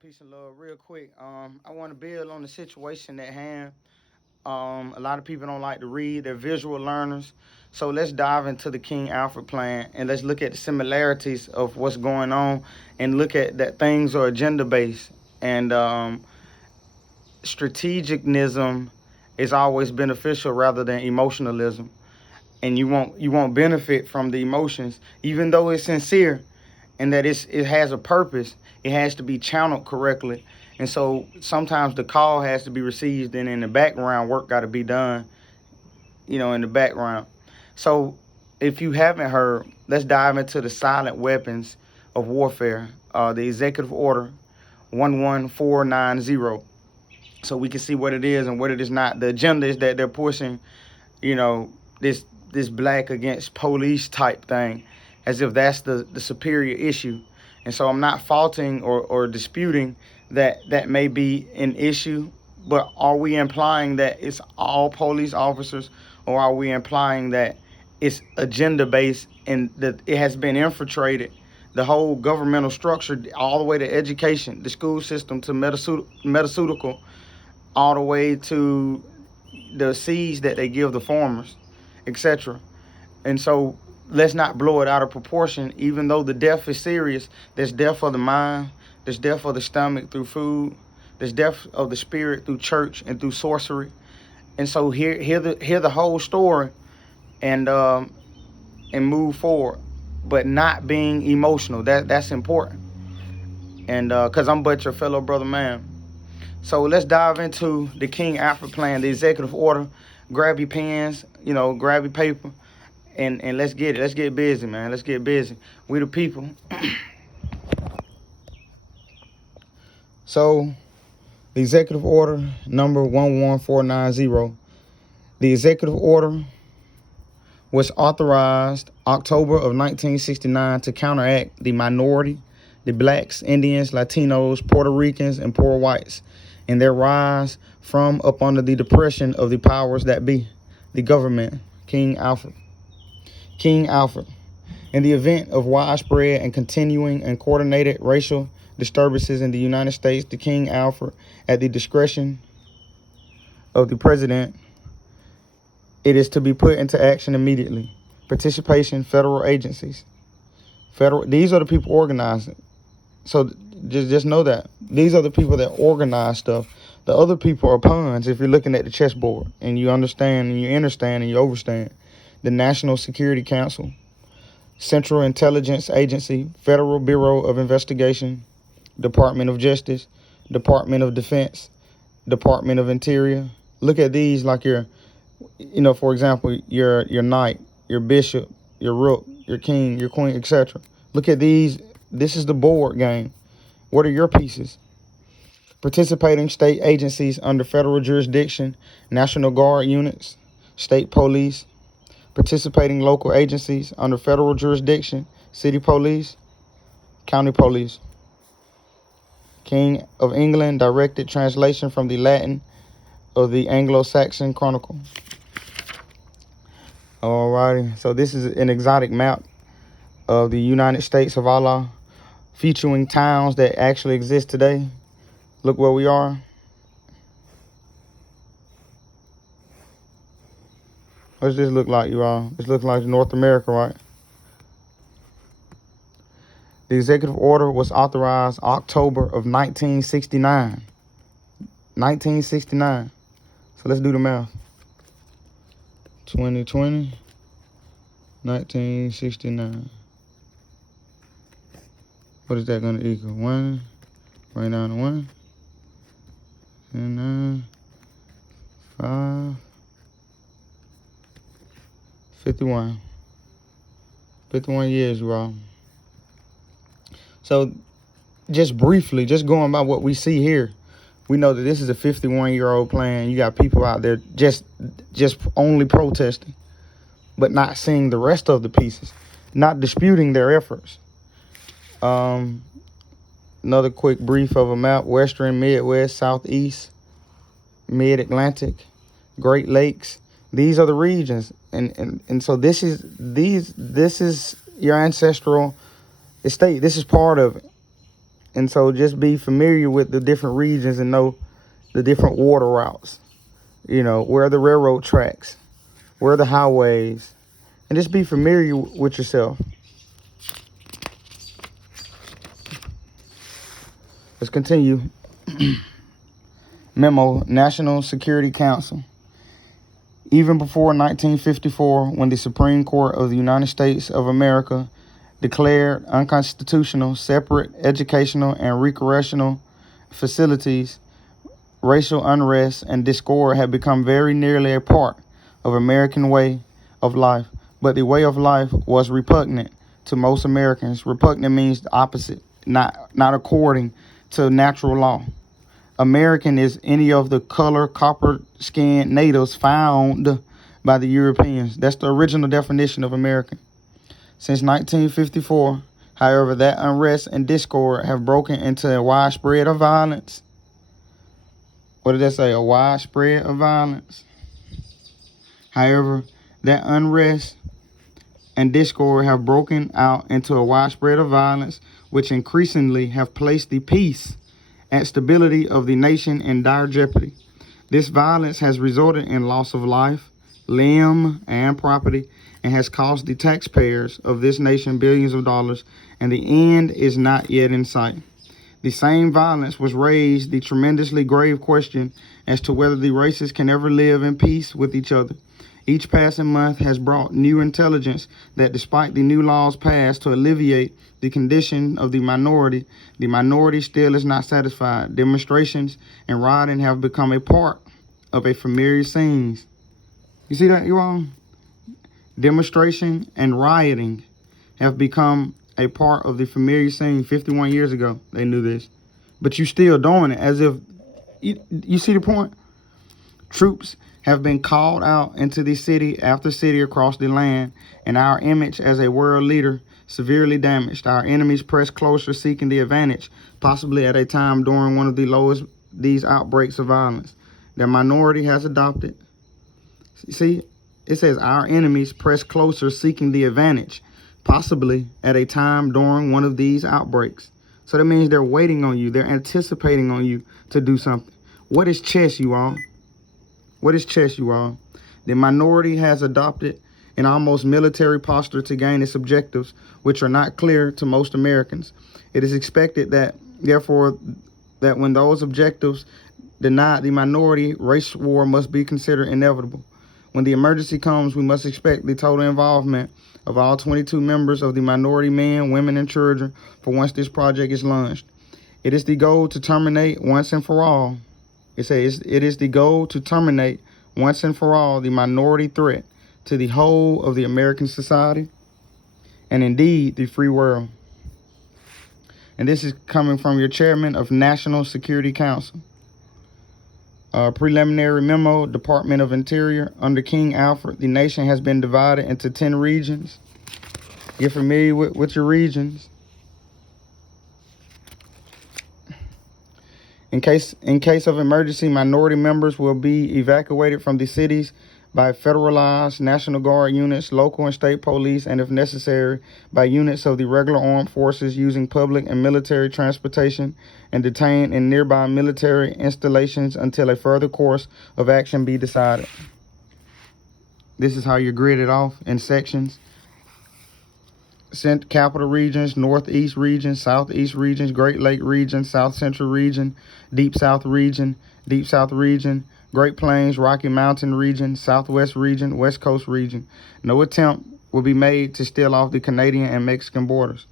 Peace and love. Real quick, I want to build on the situation at hand. A lot of people don't like to read; they're visual learners. So let's dive into the King Alfred plan and let's look at the similarities of what's going on, and look at that things are agenda based, and strategicism is always beneficial rather than emotionalism. And you won't benefit from the emotions, even though it's sincere and that it has a purpose. It has to be channeled correctly, and so sometimes the call has to be received, and in the background work got to be done. In the background. So if you haven't heard, let's dive into the silent weapons of warfare. The executive order 11490. So we can see what it is and what it is not. The agenda is that they're pushing, you know, this black against police type thing, as if that's the superior issue. And so I'm not faulting or disputing that may be an issue, but are we implying that it's all police officers, or are we implying that it's agenda based and that it has been infiltrated, the whole governmental structure, all the way to education, the school system, to medical, all the way to the seeds that they give the farmers, etc. And so let's not blow it out of proportion. Even though the death is serious, there's death of the mind, there's death of the stomach through food, there's death of the spirit through church and through sorcery. And so hear the whole story, and move forward, but not being emotional. That's important. And because I'm but your fellow brother man. So let's dive into the King Alfred plan, the executive order. Grab your pens, grab your paper, and let's get it. Let's get busy, man. Let's get busy. We the people. So the executive order number 11490. The executive order was authorized October of 1969 to counteract the minority, the blacks, Indians, Latinos, Puerto Ricans, and poor whites, in their rise from up under the depression of the powers that be, the government. King Alfred. King Alfred. In the event of widespread and continuing and coordinated racial disturbances in the United States, the King Alfred, at the discretion of the president, it is to be put into action immediately. Participation, federal agencies. These are the people organizing. So just know that. These are the people that organize stuff. The other people are pawns if you're looking at the chessboard and you understand and you understand and you overstand. The National Security Council, Central Intelligence Agency, Federal Bureau of Investigation, Department of Justice, Department of Defense, Department of Interior. Look at these like for example, your knight, your bishop, your rook, your king, your queen, etc. Look at these. This is the board game. What are your pieces? Participating state agencies under federal jurisdiction, National Guard units, state police. Participating local agencies under federal jurisdiction, city police, county police. King of England, directed translation from the Latin of the Anglo-Saxon Chronicle. Alrighty, so this is an exotic map of the United States of Allah, featuring towns that actually exist today. Look where we are. What does this look like, you all? This looks like North America, right? The executive order was authorized October of 1969. 1969. So let's do the math. 2020, 1969. What is that going to equal? 1, right down to 1, and 9, 5, 51. 51 years, you all. So just briefly, just going by what we see here, we know that this is a 51-year-old plan. You got people out there just only protesting, but not seeing the rest of the pieces, not disputing their efforts. Another quick brief of a map: Western, Midwest, Southeast, Mid-Atlantic, Great Lakes. These are the regions, and so this is your ancestral estate. This is part of it. And so just be familiar with the different regions and know the different water routes. You know, where are the railroad tracks? Where are the highways? And just be familiar with yourself. Let's continue. Memo, National Security Council. Even before 1954, when the Supreme Court of the United States of America declared unconstitutional separate educational and recreational facilities, racial unrest and discord had become very nearly a part of American way of life. But the way of life was repugnant to most Americans. Repugnant means the opposite, not according to natural law. American is any of the color copper-skinned natives found by the Europeans. That's the original definition of American. Since 1954, however, that unrest and discord have broken into a widespread of violence. What did that say? A widespread of violence. However, that unrest and discord have broken out into a widespread of violence, which increasingly have placed the peace and stability of the nation in dire jeopardy. This violence has resulted in loss of life, limb, and property, and has cost the taxpayers of this nation billions of dollars, and the end is not yet in sight. The same violence was raised the tremendously grave question as to whether the races can ever live in peace with each other. Each passing month has brought new intelligence that despite the new laws passed to alleviate the condition of the minority still is not satisfied. Demonstrations and rioting have become a part of a familiar scene. You see that, you all? Demonstration and rioting have become a part of the familiar scene. 51 years ago, they knew this. But you still doing it as if, you see the point? Troops have been called out into the city after city across the land, and our image as a world leader severely damaged. Our enemies press closer, seeking the advantage, possibly at a time during one of the lowest these outbreaks of violence. The minority has adopted. See, it says our enemies press closer, seeking the advantage, possibly at a time during one of these outbreaks. So that means they're waiting on you. They're anticipating on you to do something. What is chess, you all? What is chess, you all? The minority has adopted an almost military posture to gain its objectives, which are not clear to most Americans. It is expected that, therefore, that when those objectives denied the minority, race war must be considered inevitable. When the emergency comes, we must expect the total involvement of all 22 members of the minority, men, women, and children, for once this project is launched. It is the goal to terminate once and for all. It says it is the goal to terminate once and for all the minority threat to the whole of the American society and indeed the free world. And this is coming from your chairman of National Security Council. Preliminary memo, Department of Interior. Under King Alfred, the nation has been divided into 10 regions. Get familiar with your regions. In case of emergency, minority members will be evacuated from the cities by federalized National Guard units, local and state police, and if necessary, by units of the regular armed forces using public and military transportation, and detained in nearby military installations until a further course of action be decided. This is how you're gridded off in sections. Capital regions, Northeast region, Southeast regions, Great Lake region, South Central region, Deep South region, Great Plains, Rocky Mountain region, Southwest region, West Coast region. No attempt will be made to steal off the Canadian and Mexican borders.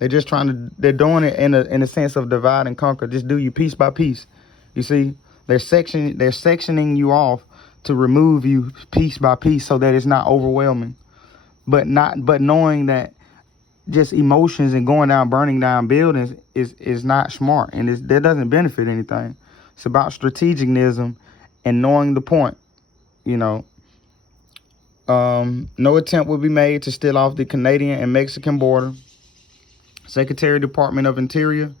They're doing it in a sense of divide and conquer. Just do you piece by piece. You see, they're sectioning you off to remove you piece by piece so that it's not overwhelming. But knowing that just emotions and going down, burning down buildings is not smart, and that doesn't benefit anything. It's about strategicism and knowing the point. You know, no attempt will be made to steal off the Canadian and Mexican border. Secretary, Department of Interior.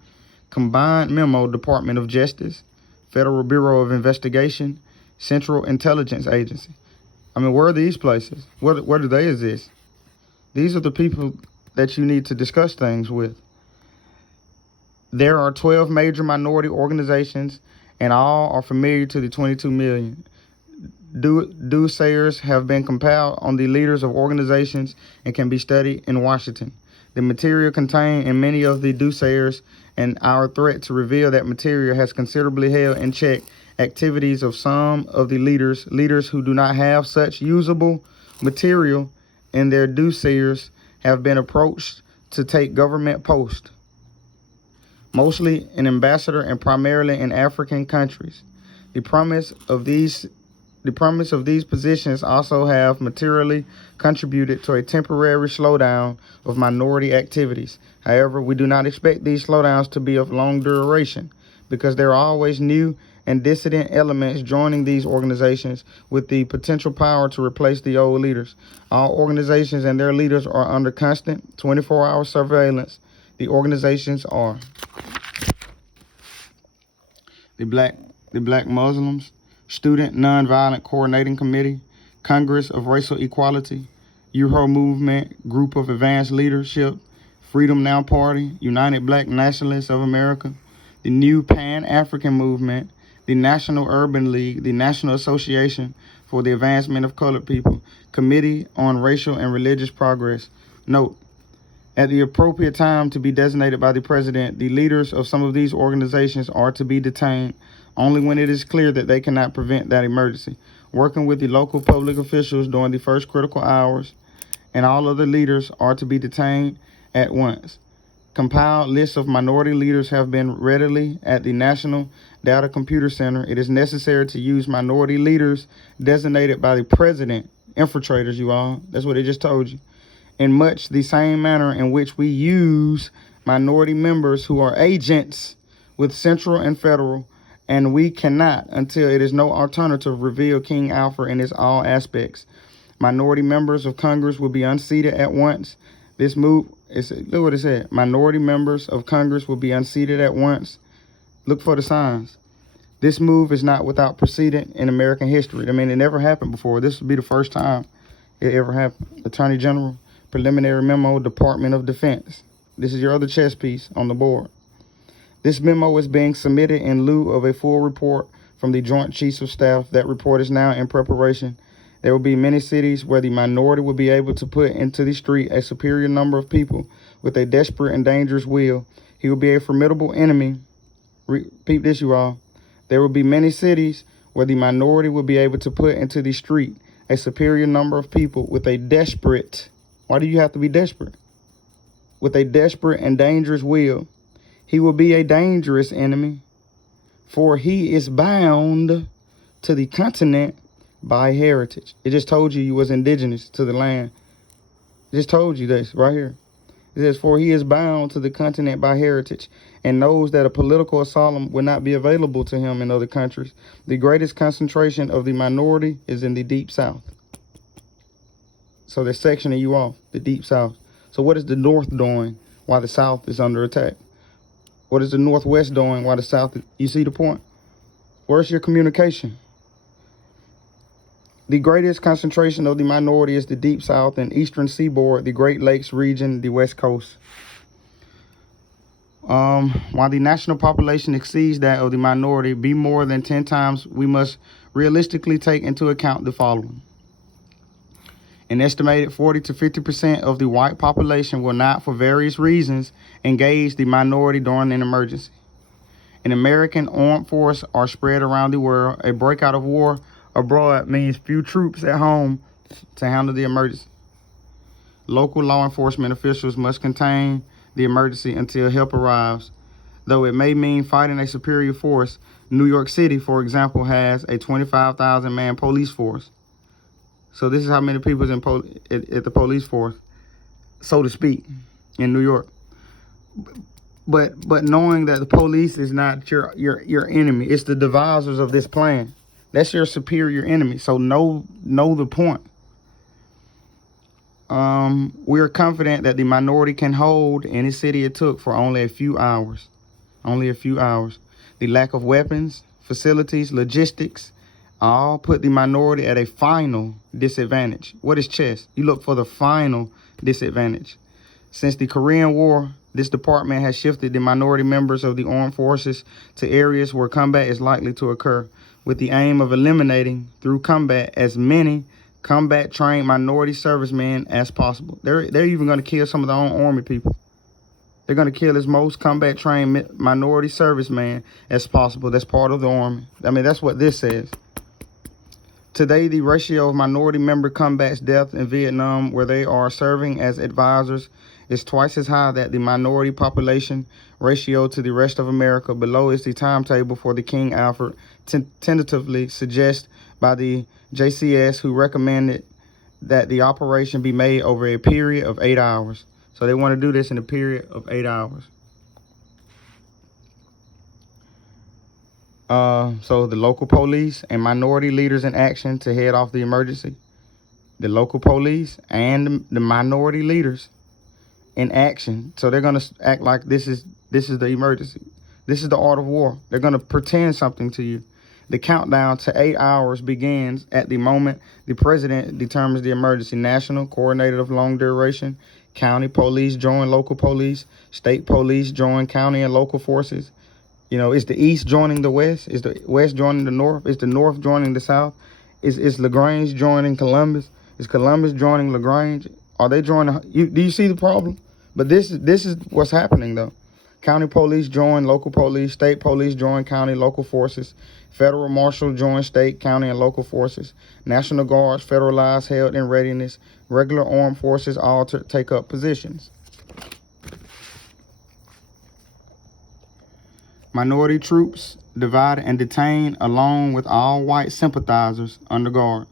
Combined memo, Department of Justice, Federal Bureau of Investigation, Central Intelligence Agency. I mean, where are these places? Where do they exist? These are the people that you need to discuss things with. There are 12 major minority organizations, and all are familiar to the 22 million. Dossiers have been compiled on the leaders of organizations and can be studied in Washington. The material contained in many of the dossiers and our threat to reveal that material has considerably held in check activities of some of the leaders who do not have such usable material in their dossiers have been approached to take government posts, mostly an ambassador and primarily in African countries. The promise of these positions also have materially contributed to a temporary slowdown of minority activities. However, we do not expect these slowdowns to be of long duration because there are always new and dissident elements joining these organizations with the potential power to replace the old leaders. All organizations and their leaders are under constant 24-hour surveillance. The organizations are the Black Muslims Student Nonviolent Coordinating Committee, Congress of Racial Equality, Euro Movement, Group of Advanced Leadership, Freedom Now Party, United Black Nationalists of America, the New Pan-African Movement, the National Urban League, the National Association for the Advancement of Colored People, Committee on Racial and Religious Progress. Note, at the appropriate time to be designated by the President, the leaders of some of these organizations are to be detained only when it is clear that they cannot prevent that emergency. Working with the local public officials during the first critical hours, and all other leaders are to be detained at once. Compiled lists of minority leaders have been readily at the National Data Computer Center. It is necessary to use minority leaders designated by the President, infiltrators, you all. That's what they just told you. In much the same manner in which we use minority members who are agents with central and federal, and we cannot, until it is no alternative, reveal King Alfred in its all aspects. Minority members of Congress will be unseated at once. This move is, look what it said, minority members of Congress will be unseated at once. Look for the signs. This move is not without precedent in American history. I mean, it never happened before. This would be the first time it ever happened. Attorney General, Preliminary Memo, Department of Defense. This is your other chess piece on the board. This memo is being submitted in lieu of a full report from the Joint Chiefs of Staff. That report is now in preparation. There will be many cities where the minority will be able to put into the street a superior number of people with a desperate and dangerous will. He will be a formidable enemy. Repeat this, you all. There will be many cities where the minority will be able to put into the street a superior number of people with a desperate, why do you have to be desperate? With a desperate and dangerous will. He will be a dangerous enemy, for he is bound to the continent by heritage. It just told you was indigenous to the land. It just told you this right here. It says, for he is bound to the continent by heritage and knows that a political asylum will not be available to him in other countries. The greatest concentration of the minority is in the Deep South. So they're sectioning you off, the Deep South. So what is the North doing while the South is under attack? What is the Northwest doing while the South is, you see the point? Where's your communication? The greatest concentration of the minority is the Deep South and Eastern Seaboard, the Great Lakes region, the West Coast. While the national population exceeds that of the minority, be more than 10 times, we must realistically take into account the following. An estimated 40 to 50% of the white population will not, for various reasons, engage the minority during an emergency. An American armed force are spread around the world. A breakout of war abroad means few troops at home to handle the emergency. Local law enforcement officials must contain the emergency until help arrives. Though it may mean fighting a superior force, New York City, for example, has a 25,000-man police force. So this is how many people is at the police force, so to speak, in New York. But knowing that the police is not your enemy, it's the devisers of this plan. That's your superior enemy. So know the point. We are confident that the minority can hold any city it took for only a few hours. Only a few hours. The lack of weapons, facilities, logistics, all put the minority at a final disadvantage. What is chess? You look for the final disadvantage. Since the Korean War, This department has shifted the minority members of the armed forces to areas where combat is likely to occur, with the aim of eliminating, through combat, as many combat-trained minority servicemen as possible. They're even going to kill some of their own Army people. They're going to kill as most combat-trained minority servicemen as possible. That's part of the Army. I mean, that's what this says. Today, the ratio of minority member combats death in Vietnam, where they are serving as advisors, is twice as high that the minority population ratio to the rest of America. Below is the timetable for the King Alfred, tentatively suggested by the JCS, who recommended that the operation be made over a period of 8 hours. So they want to do this in a period of 8 hours. So the local police and minority leaders in action to head off the emergency. The local police and the minority leaders in action. So they're going to act like this is the emergency. This is the art of war. They're going to pretend something to you. The countdown to 8 hours begins at the moment the president determines the emergency. National coordinated of long duration. County police join local police. State police join county and local forces. You know, is the East joining the West? Is the West joining the North? Is the North joining the South? Is LaGrange joining Columbus? Is Columbus joining LaGrange? Are they joining? Do you see the problem? But this is what's happening, though. County police join local police. State police join county, local forces. Federal marshal join state, county, and local forces. National guards, federalized, held in readiness. Regular armed forces all take up positions. Minority troops divide and detain along with all white sympathizers under guard.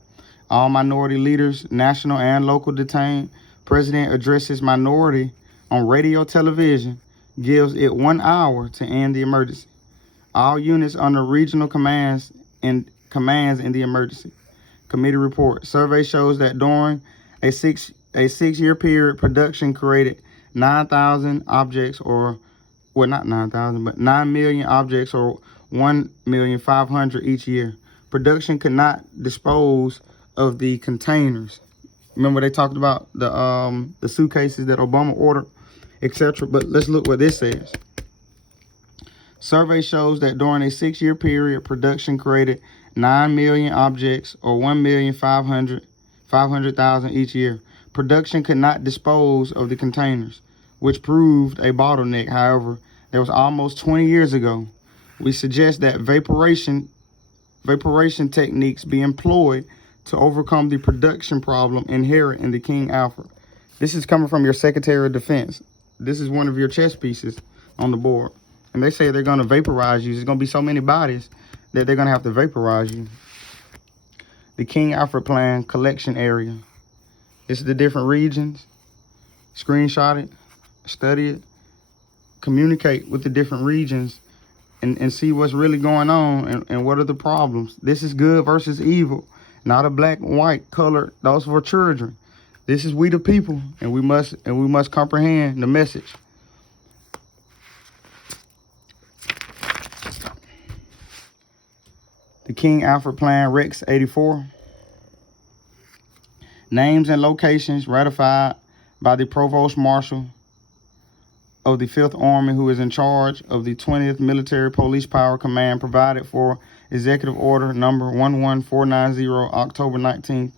All minority leaders, national and local, detained. President addresses minority on radio television, gives it 1 hour to end the emergency. All units under regional commands in the emergency. Committee report. Survey shows that during a six-year period, production created 9,000 objects, or well, not 9,000, but 9 million objects, or 1,500,000 each year. Production could not dispose of the containers. Remember they talked about the suitcases that Obama ordered, etc. But let's look what this says. Survey shows that during a 6-year period, production created 9 million objects, or 1,500,000 each year. Production could not dispose of the containers, which proved a bottleneck. However, that was almost 20 years ago. We suggest that vaporation techniques be employed to overcome the production problem inherent in the King Alfred. This is coming from your Secretary of Defense. This is one of your chess pieces on the board. And they say they're going to vaporize you. There's going to be so many bodies that they're going to have to vaporize you. The King Alfred Plan collection area. This is the different regions. Screenshot it, study it, communicate with the different regions, and see what's really going on and what are the problems. This is good versus evil, not a black and white color. Those for children. This is we the people, and we must comprehend the message. The King Alfred Plan, Rex 84. Names and locations ratified by the Provost Marshal of the 5th Army, who is in charge of the 20th Military Police Power Command, provided for Executive Order number 11490, October 19th,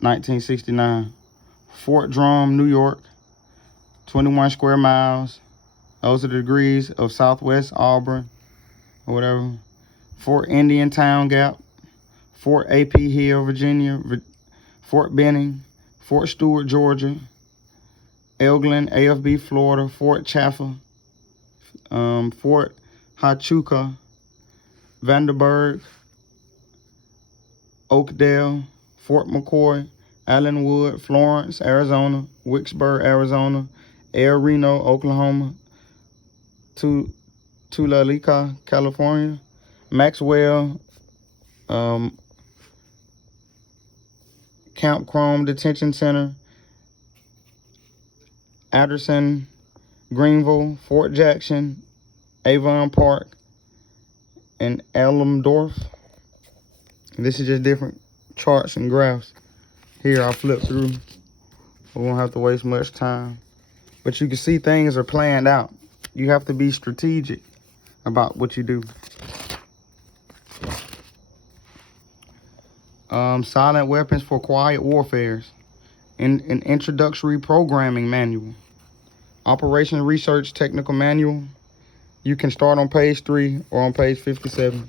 1969. Fort Drum, New York, 21 square miles. Those are the degrees of Southwest Auburn, or whatever. Fort Indian Town Gap, Fort A.P. Hill, Virginia, Fort Benning, Fort Stewart, Georgia, Elgin, AFB, Florida, Fort Chaffee, Fort Huachuca, Vandenberg, Oakdale, Fort McCoy, Allenwood, Florence, Arizona, Wicksburg, Arizona, El Reno, Oklahoma, Tulalika, California, Maxwell, Camp Chrome Detention Center, Anderson, Greenville, Fort Jackson, Avon Park, and Elmdorf. And this is just different charts and graphs. Here I'll flip through. We won't have to waste much time. But you can see things are planned out. You have to be strategic about what you do. Silent weapons for quiet warfares. An introductory programming manual. Operation research technical manual. You can start on page 3 or on page 57.